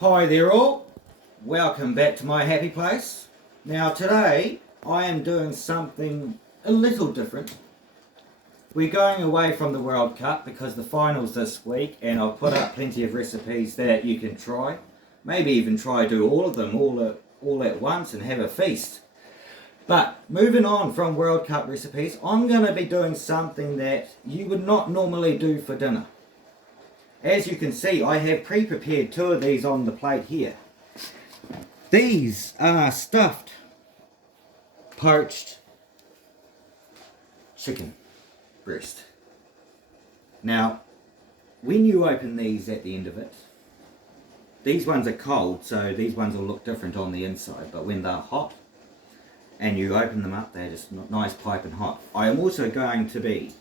Hi there all, welcome back to my happy place. Now today I am doing something a little different. We're going away from the World Cup because the finals this week, and I've put up plenty of recipes that you can try. Maybe even try do all of them all at once and have a feast. But moving on from World Cup recipes, I'm going to be doing something that you would not normally do for dinner. As you can see, I have pre-prepared two of these on the plate here. These are stuffed, poached chicken breast. Now, when you open these at the end of it, these ones are cold, so these ones will look different on the inside, but when they're hot and you open them up, they're just nice piping hot. I am also going to be,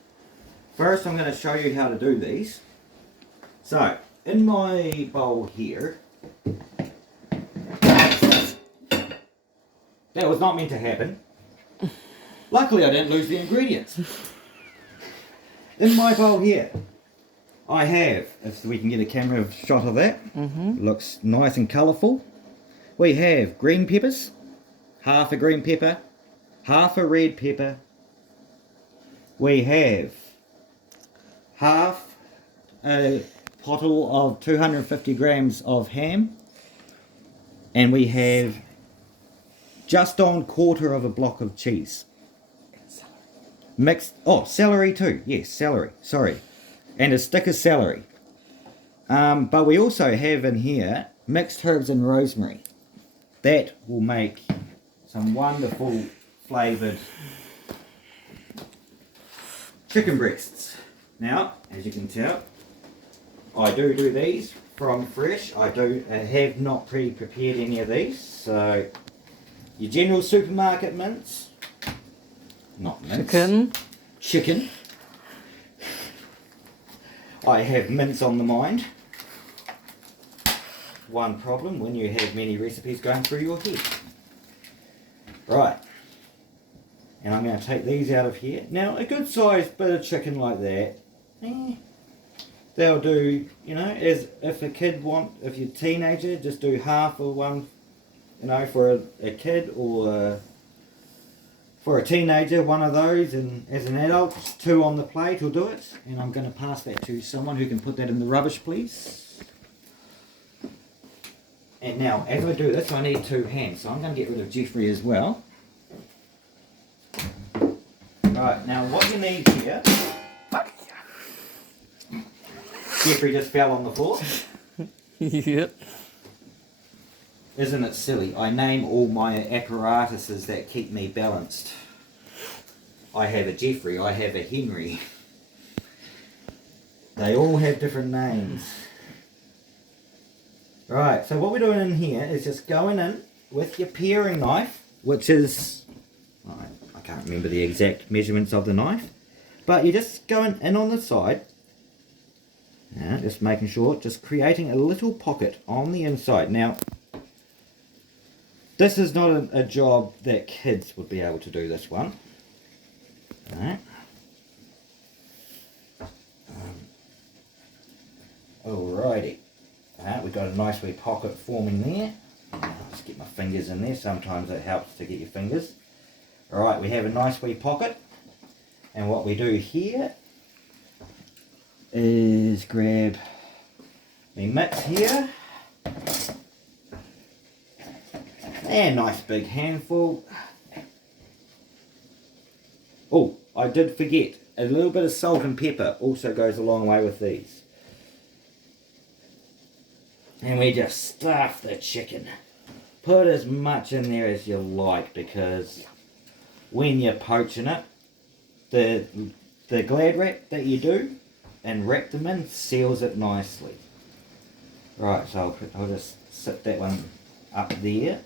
first I'm going to show you how to do these. So, in my bowl here, that was not meant to happen. Luckily I didn't lose the ingredients. In my bowl here, I have, if we can get a camera shot of that, looks nice and colourful. We have green peppers, half a green pepper, half a red pepper. We have half a pottle of 250 grams of ham, and we have just on quarter of a block of cheese. Mixed, celery too, yes, celery, sorry, and a stick of celery. But we also have in here mixed herbs and rosemary. That will make some wonderful flavoured chicken breasts. Now, as you can tell, I do these from fresh. I have not pre-prepared any of these. So, your general supermarket mince. Not mince. Chicken. I have mince on the mind. One problem when you have many recipes going through your head. Right. And I'm going to take these out of here. Now, a good sized bit of chicken like that, they'll do, you know, as if a kid if you're a teenager, just do half of one, you know, for a kid, or for a teenager, one of those, and as an adult, two on the plate will do it. And I'm going to pass that to someone who can put that in the rubbish, please. And now, as I do this, I need two hands, so I'm going to get rid of Jeffrey as well. Right, now what you need here... Jeffrey just fell on the floor. Yep. Isn't it silly? I name all my apparatuses that keep me balanced. I have a Jeffrey, I have a Henry. They all have different names. Right, so what we're doing in here is just going in with your paring knife, which is... I can't remember the exact measurements of the knife, but you're just going in on the side. Just making sure, just creating a little pocket on the inside. Now, this is not a job that kids would be able to do, this one. Alright. Alrighty. We've got a nice wee pocket forming there. Just get my fingers in there, sometimes it helps to get your fingers. Alright, we have a nice wee pocket. And what we do here is grab the mix here, and nice big handful. Oh, I did forget, a little bit of salt and pepper also goes a long way with these. And we just stuff the chicken. Put as much in there as you like, because when you're poaching it, the Glad wrap that you do and wrap them in seals it nicely. Right, so I'll just sit that one up there.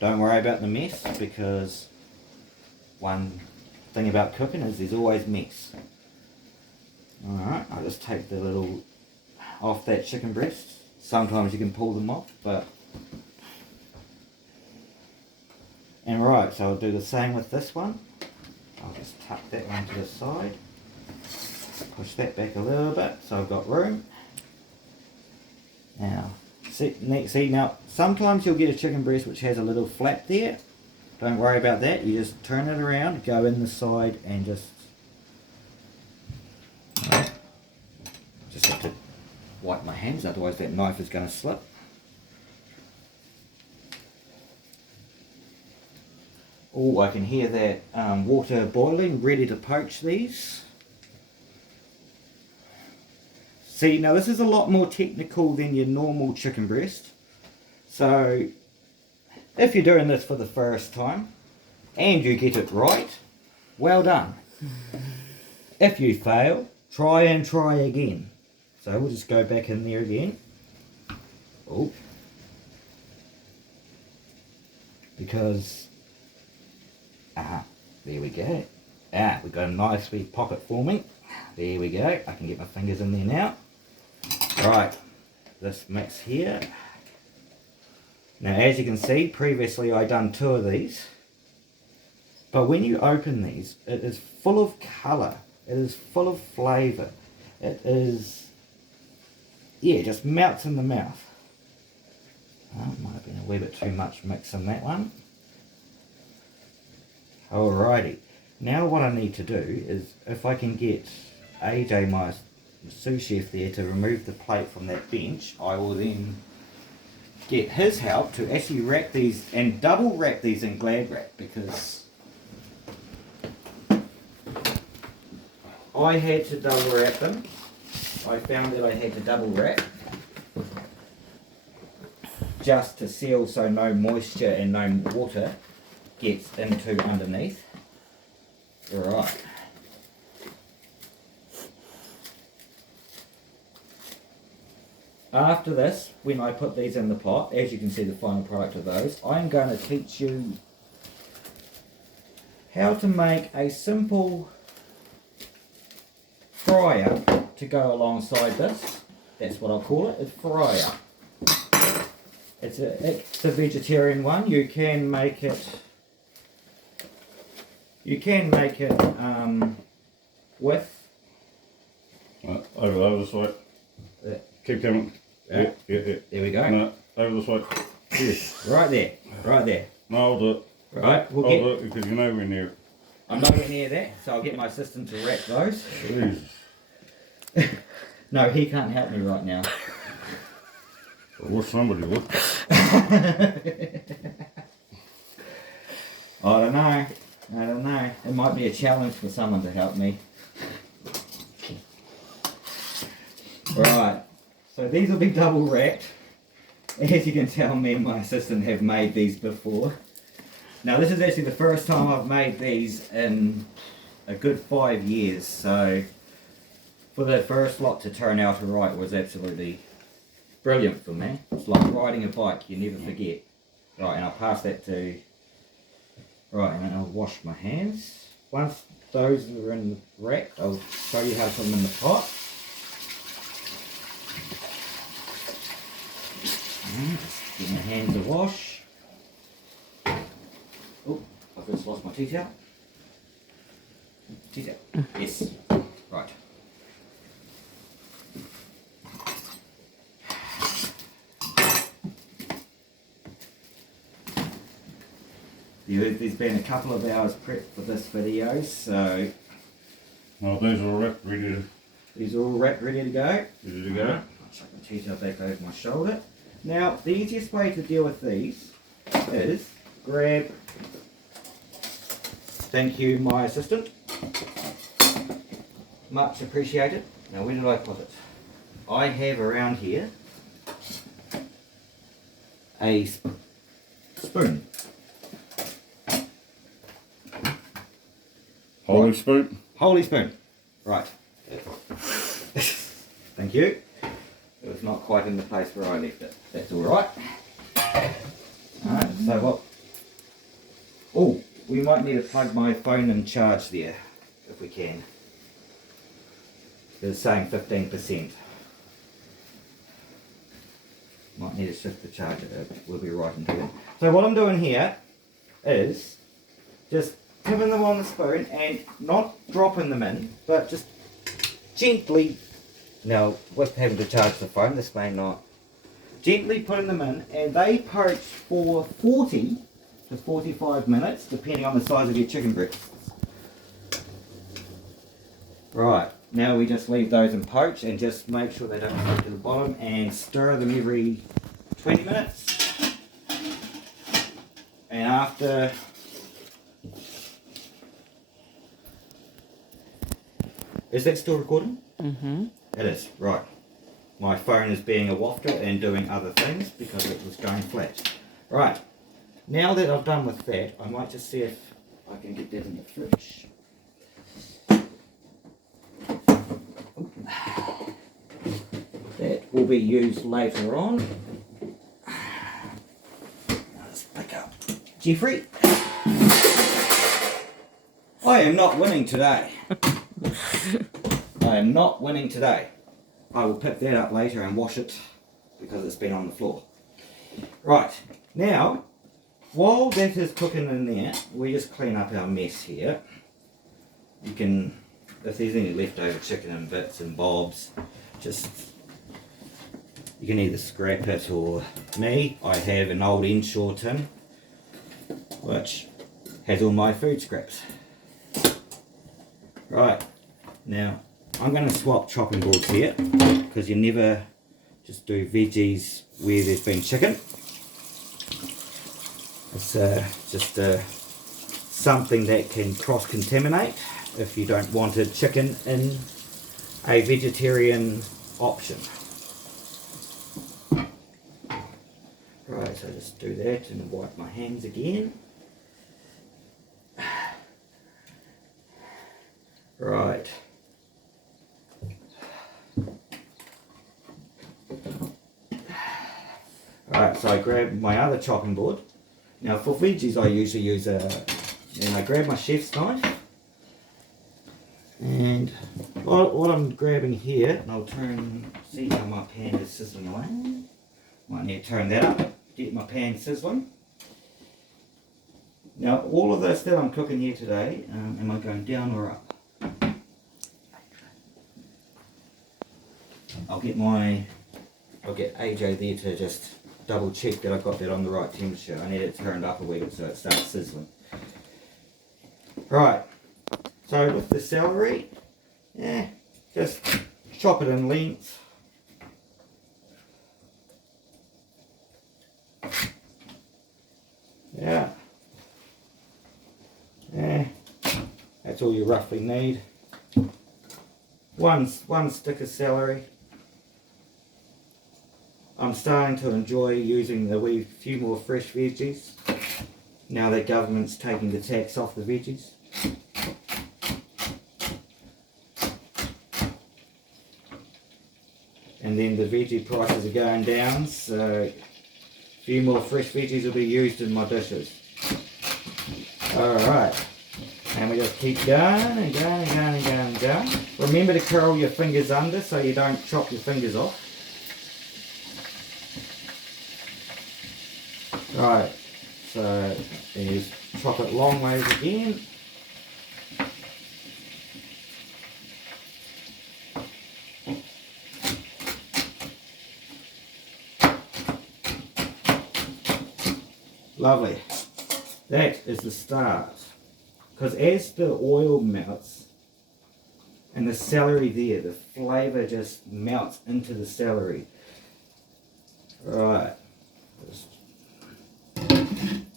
Don't worry about the mess, because one thing about cooking is there's always mess. Alright, I'll just take the little off that chicken breast. Sometimes you can pull them off, but... And right, so I'll do the same with this one. I'll just tuck that one to the side. Push that back a little bit so I've got room. Now, see now, sometimes you'll get a chicken breast which has a little flap there. Don't worry about that. You just turn it around, go in the side, and just have to wipe my hands, otherwise that knife is going to slip. Oh, I can hear that water boiling, ready to poach these. See, now this is a lot more technical than your normal chicken breast. So, if you're doing this for the first time, and you get it right, well done. If you fail, try and try again. So we'll just go back in there again. Oh. Because, there we go. We've got a nice wee pocket forming. There we go. I can get my fingers in there now. Right, this mix here. Now as you can see, previously I done 2 of these. But when you open these, it is full of colour. It is full of flavour. It is, yeah, just melts in the mouth. Might have been a wee bit too much mix in that one. Alrighty. Now what I need to do is, if I can get AJ, my sous chef there, to remove the plate from that bench, I will then get his help to actually wrap these, and double wrap these in Glad wrap, because I had to double wrap them. I found that I had to double wrap just to seal so no moisture and no water gets into underneath. Right. After this, when I put these in the pot, as you can see the final product of those, I'm going to teach you how to make a simple fryer to go alongside this. That's what I'll call it, a fryer. It's a vegetarian one. You can make it with over this way. Keep coming. Yeah. Yeah. There we go. No, over this way. Yes, right there. No, I'll do it. Right, I'll do it because you're nowhere near. I'm nowhere near that, so I'll get my assistant to wrap those. Jesus. No, he can't help me right now. I wish somebody would. I don't know. It might be a challenge for someone to help me. Right, so these will be double wrapped. As you can tell, me and my assistant have made these before. Now this is actually the first time I've made these in a good 5 years, so for the first lot to turn out right was absolutely brilliant for me. It's like riding a bike, you never forget. Right, and I'll pass that to... Right, and then I'll wash my hands. Once those are in the rack, I'll show you how to put them in the pot. Just give my hands a wash. Oh, I've just lost my tea towel. Tea towel. Yes. Right. There's been a couple of hours prep for this video, so Well, these are all wrapped, ready to these are all wrapped, ready to go. go. I'll chuck my tea towel back over my shoulder. Now, the easiest way to deal with these is grab, thank you my assistant, much appreciated. Now where did I put it? I have around here a spoon. Holy spoon. Holy spoon. Right. Thank you. It was not quite in the place where I left it. That's alright. Alright, so what? Oh, we might need to plug my phone and charge there, if we can. It's saying 15%. Might need to shift the charger, we'll be right into it. So what I'm doing here is just tipping them on the spoon and not dropping them in, but just gently. Now, with having to charge the phone, this may not gently putting them in, and they poach for 40 to 45 minutes, depending on the size of your chicken breasts. Right, now we just leave those in poach and just make sure they don't stick to the bottom, and stir them every 20 minutes. And after is that still recording? Mm-hmm. It is, right. My phone is being a wafter and doing other things because it was going flat. Right, now that I've done with that, I might just see if I can get that in the fridge. That will be used later on. Let's pick up Jeffrey. I am not winning today. I am not winning today. I will pick that up later and wash it because it's been on the floor. Right, now, while that is cooking in there, we just clean up our mess here. You can, if there's any leftover chicken and bits and bobs, just, you can either scrap it, or me, I have an old Ensure tin which has all my food scraps. Right, now I'm going to swap chopping boards here because you never just do veggies where there's been chicken. It's just something that can cross-contaminate if you don't want a chicken in a vegetarian option. Right, so just do that and wipe my hands again. Right. Alright, so I grab my other chopping board. Now for veggies I usually use I grab my chef's knife, and what I'm grabbing here, and I'll see how my pan is sizzling away. Might need to turn that up, get my pan sizzling. Now all of this that I'm cooking here today, am I going down or up? I'll get AJ there to just double check that I've got that on the right temperature. I need it turned up a wee bit so it starts sizzling. Right, so with the celery, just chop it in lengths. Yeah, that's all you roughly need. One stick of celery. I'm starting to enjoy using the few more fresh veggies now that government's taking the tax off the veggies. And then the veggie prices are going down, so a few more fresh veggies will be used in my dishes. Alright, and we just keep going and going and going and going and going. Remember to curl your fingers under so you don't chop your fingers off. Right, so there's chop it long ways again. Lovely. That is the start. Because as the oil melts and the celery there, the flavour just melts into the celery. Right. Just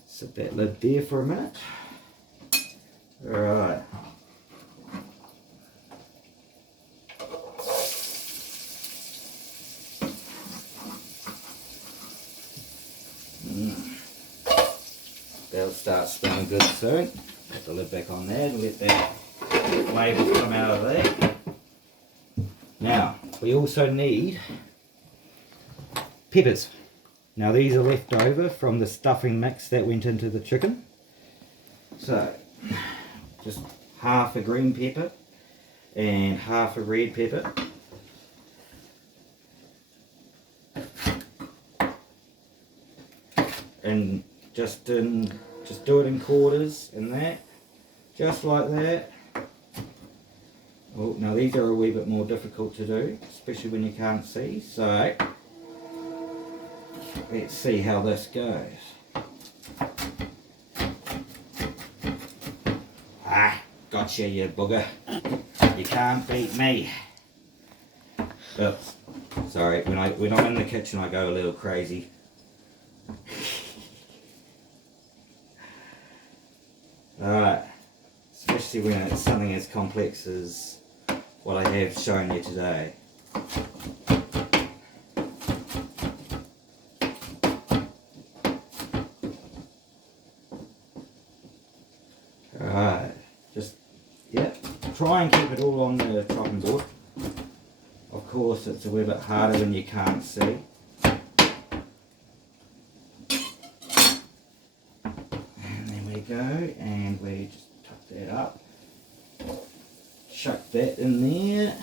set that lid there for a minute. Right. That'll start smelling good soon. Put the lid back on there and let that flavour come out of there. Now, we also need peppers. Now these are left over from the stuffing mix that went into the chicken. So, just half a green pepper and half a red pepper. And just do it in quarters and that, just like that. Oh, now these are a wee bit more difficult to do, especially when you can't see. So let's see how this goes. Ah, gotcha, you bugger. You can't beat me. Oops. Sorry, when I'm in the kitchen I go a little crazy. Alright. Especially when it's something as complex as what I have shown you today. Alright, just, yeah, try and keep it all on the chopping board. Of course it's a wee bit harder when you can't see. And there we go, and we just tuck that up. Chuck that in there.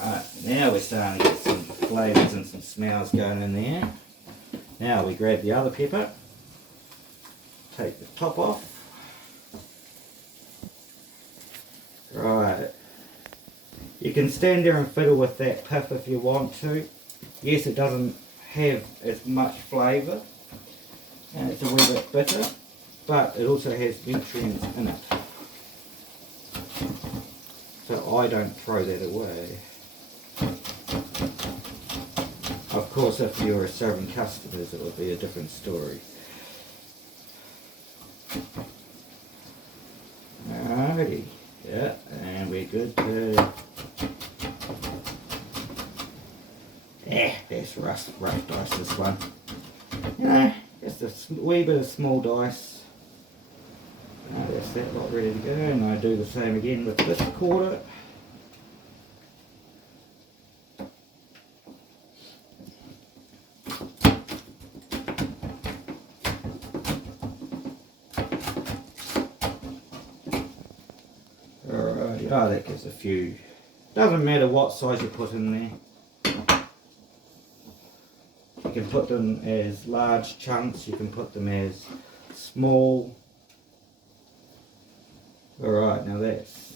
Alright, now we're starting to get some flavours and some smells going in there. Now we grab the other pepper. Take the top off. Right. You can stand there and fiddle with that pip if you want to. Yes, it doesn't have as much flavour and it's a wee bit bitter, but it also has nutrients in it. So I don't throw that away. Of course, if you were serving customers, it would be a different story. Alrighty, yeah, and we're good to... Yeah, that's rough dice, this one. You know, just a wee bit of small dice. That's that lot ready to go, and I do the same again with this quarter. Alright, oh, that gives a few. Doesn't matter what size you put in there. You can put them as large chunks, you can put them as small. Alright, now that's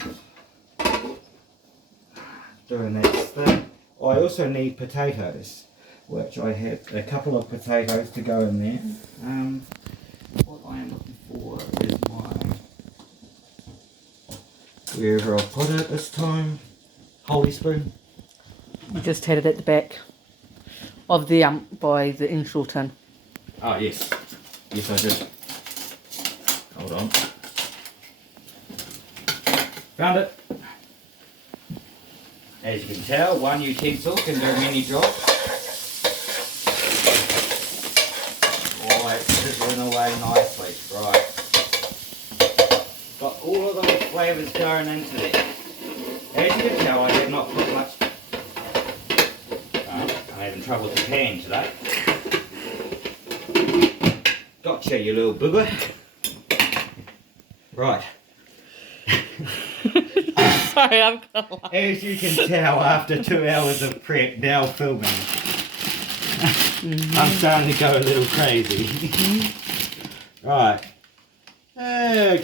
doing that thing. I also need potatoes, which I have a couple of potatoes to go in there. What I am looking for is my, wherever I'll put it this time, holy spoon. You just had it at the back of the by the inshore tin. Oh yes, yes I did. Hold on. Found it. As you can tell, one utensil can do many jobs. Oh, it's sizzling away nicely. Right. Got all of those flavours going into there. As you can tell, I have not put much. I'm having trouble with the pan today. Gotcha, you little booger. Right. Sorry, I'm gonna lie. As you can tell, after 2 hours of prep, now filming, I'm starting to go a little crazy. Right.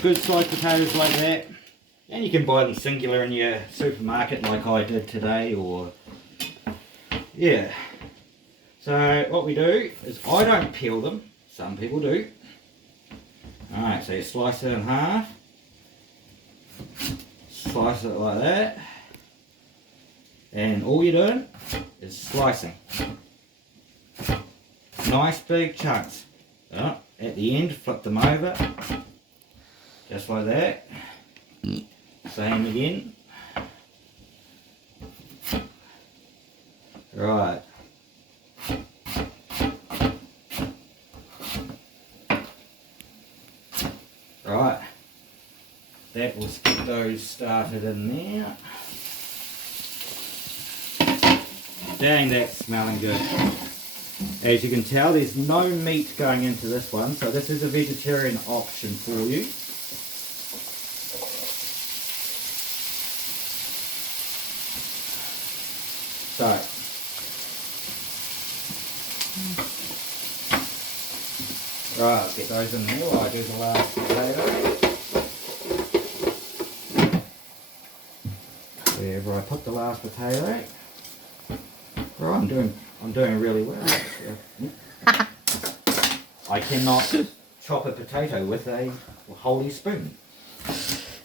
Good sized potatoes like that. And you can buy them singular in your supermarket like I did today, or... Yeah. So what we do is, I don't peel them, some people do. Alright, so you slice it in half. Slice it like that, and all you're doing is slicing. Nice big chunks. Oh, at the end, flip them over, just like that. Same again. Right. Right. That will get those started in there. Dang, that's smelling good. As you can tell, there's no meat going into this one, so this is a vegetarian option for you. So, right, I'll get those in there while I do the last potato. Wherever I put the last potato. Right, I'm doing I'm doing really well. Yeah. I cannot chop a potato with a holy spoon.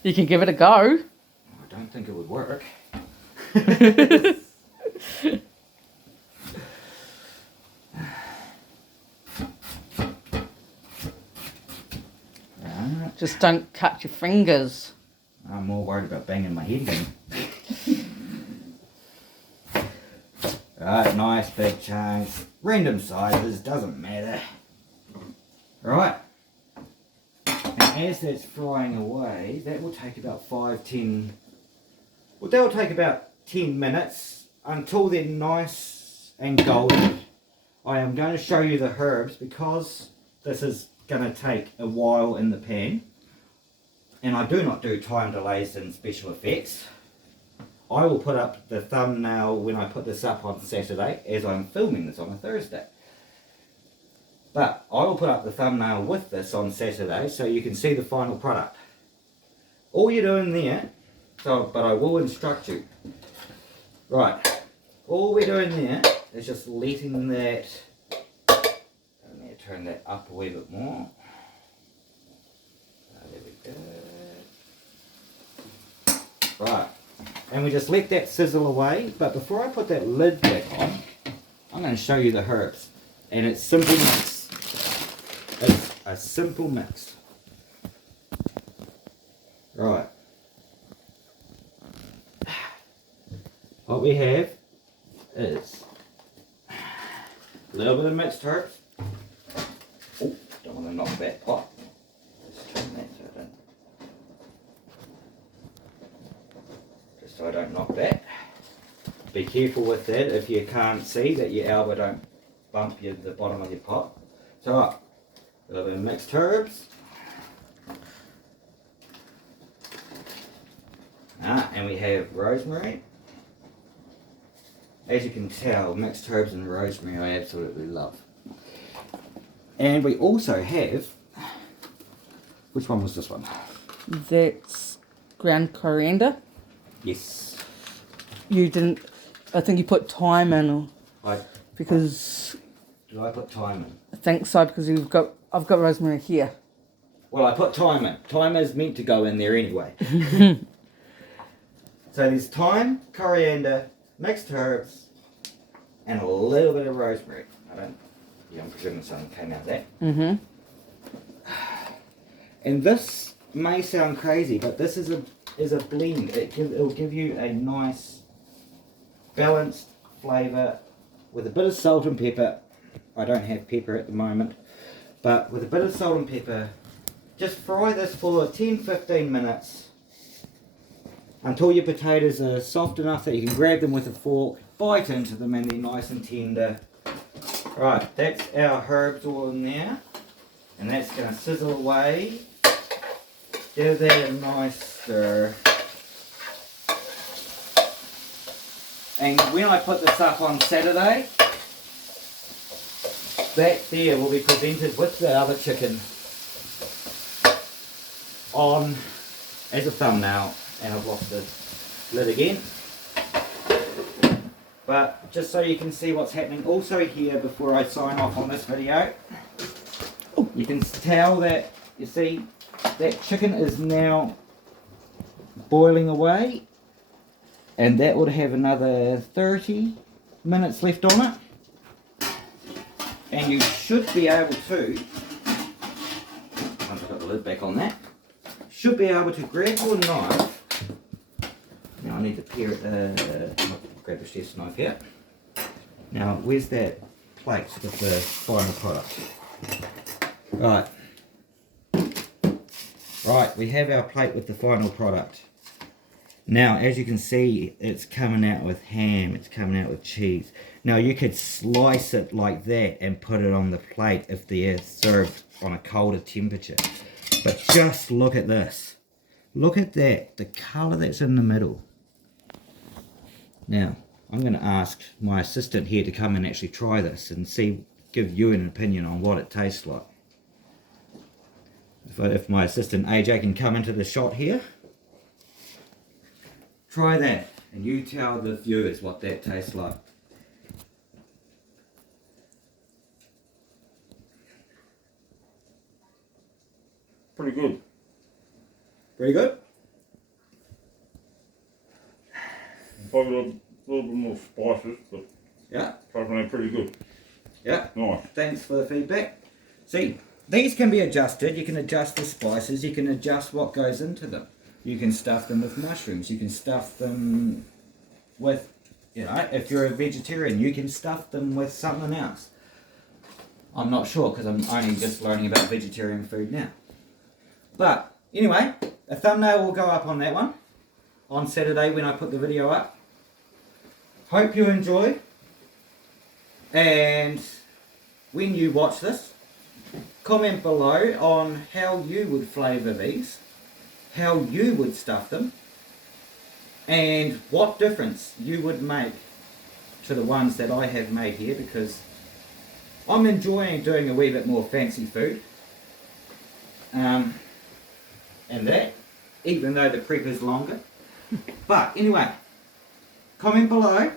You can give it a go. I don't think it would work. Just don't cut your fingers. I'm more worried about banging my head in. Right, nice big chunks. Random sizes, doesn't matter. Right. And as that's frying away, that will take about 10 minutes until they're nice and golden. I am going to show you the herbs because this is going to take a while in the pan. And I do not do time delays in special effects. I will put up the thumbnail when I put this up on Saturday, as I'm filming this on a Thursday. But I will put up the thumbnail with this on Saturday so you can see the final product. All you're doing there, but I will instruct you. Right, all we're doing there is just letting that, let me turn that up a wee bit more. There we go. Right, and we just let that sizzle away, but before I put that lid back on, I'm going to show you the herbs. And it's simple mix. It's a simple mix. Right. What we have is a little bit of mixed herbs. Oh, don't want to knock that pot. Just turn that so I don't. Just so I don't knock that. Be careful with that if you can't see that your elbow don't bump the bottom of your pot. So a little bit of mixed herbs. And we have rosemary. As you can tell, mixed herbs and rosemary I absolutely love. And we also have, which one was this one? That's ground coriander. Yes. You didn't, I think you put thyme in Did because, I put thyme in? I think so because I've got rosemary here. Well, I put thyme in. Thyme is meant to go in there anyway. So there's thyme, coriander, mixed herbs, and a little bit of rosemary. I'm presuming something came out of that. Mm-hmm. And this may sound crazy, but this is a blend. It'll give you a nice, balanced flavour with a bit of salt and pepper. I don't have pepper at the moment, but with a bit of salt and pepper, just fry this for 10-15 minutes. Until your potatoes are soft enough that you can grab them with a fork, bite into them and they're nice and tender. Right, that's our herbs all in there. And that's going to sizzle away. Give that a nice stir. And when I put this up on Saturday, that there will be presented with the other chicken on as a thumbnail. And I've lost the lid again. But just so you can see what's happening also here before I sign off on this video, you can tell that, you see, that chicken is now boiling away, and that would have another 30 minutes left on it. And you should be able to, once I've got the lid back on that, should be able to grab your knife. Now I need to pare it, grab the chef's knife here. Now where's that plate with the final product? Right. Right, we have our plate with the final product. Now as you can see, it's coming out with ham, it's coming out with cheese. Now you could slice it like that and put it on the plate if they're served on a colder temperature. But just look at this. Look at that, the colour that's in the middle. Now, I'm going to ask my assistant here to come and actually try this and give you an opinion on what it tastes like. If my assistant AJ can come into the shot here, try that and you tell the viewers what that tastes like. Pretty good. Pretty good? Probably a little bit more spices, but Yeah, probably pretty good. yeah. Nice. Thanks for the feedback. See, these can be adjusted. You can adjust the spices. You can adjust what goes into them. You can stuff them with mushrooms. You can stuff them with, you know, if you're a vegetarian, you can stuff them with something else. I'm not sure because I'm only just learning about vegetarian food now. But anyway, a thumbnail will go up on that one on Saturday when I put the video up. Hope you enjoy. And when you watch this, comment below on how you would flavour these, how you would stuff them, and what difference you would make to the ones that I have made here, because I'm enjoying doing a wee bit more fancy food. And that, even though the prep is longer. But anyway, comment below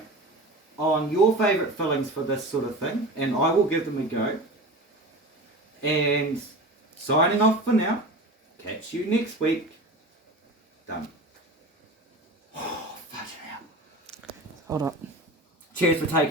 on your favourite fillings for this sort of thing, and I will give them a go. And signing off for now. Catch you next week. Done. Oh, fudge it out. Hold up. Cheers for taking